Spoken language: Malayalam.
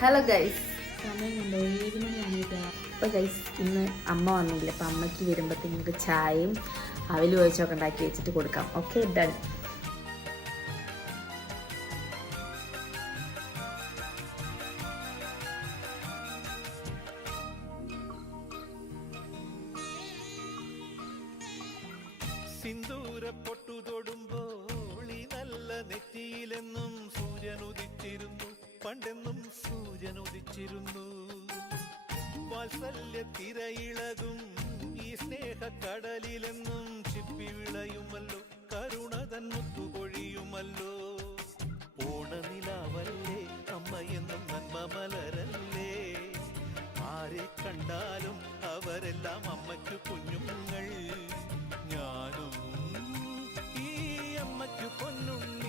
ഹലോ ഗൈസ്, സമയം കണ്ടോ 7 മണിയാണ് കേട്ടോ. അപ്പോൾ ഗൈസ് ഇന്ന് അമ്മ വന്നില്ല. അപ്പോൾ അമ്മയ്ക്ക് വരുമ്പോഴത്തേക്ക് നിങ്ങൾക്ക് ചായയും അവലും ഒഴിച്ചൊക്കെ ഉണ്ടാക്കി വെച്ചിട്ട് കൊടുക്കാം. Okay, done. സിന്ദൂര പൊട്ടു തൊടുമ്പോൾ ഈ നല്ല നെറ്റിയിലെന്നും സൂര്യൻ ഉദിച്ചിരുന്നു, പണ്ടെന്നും സൂര്യൻ ഉദിച്ചിരുന്നു. വാത്സല്യ തിരയിളകും ഈ സ്നേഹക്കടലിലെന്നും ചിപ്പി വിളയുമല്ലോ, കരുണതൻ മുത്തുപൊഴിയുമല്ലോ. ഓണനിലാവല്ലേ അമ്മയെന്നും നന്മ മലരല്ലേ, ആരെ കണ്ടാലും അവരെല്ലാം അമ്മയ്ക്കു കുഞ്ഞുങ്ങൾ. ഞാനും ഈ അമ്മയ്ക്കു പൊന്നുണ്ണി.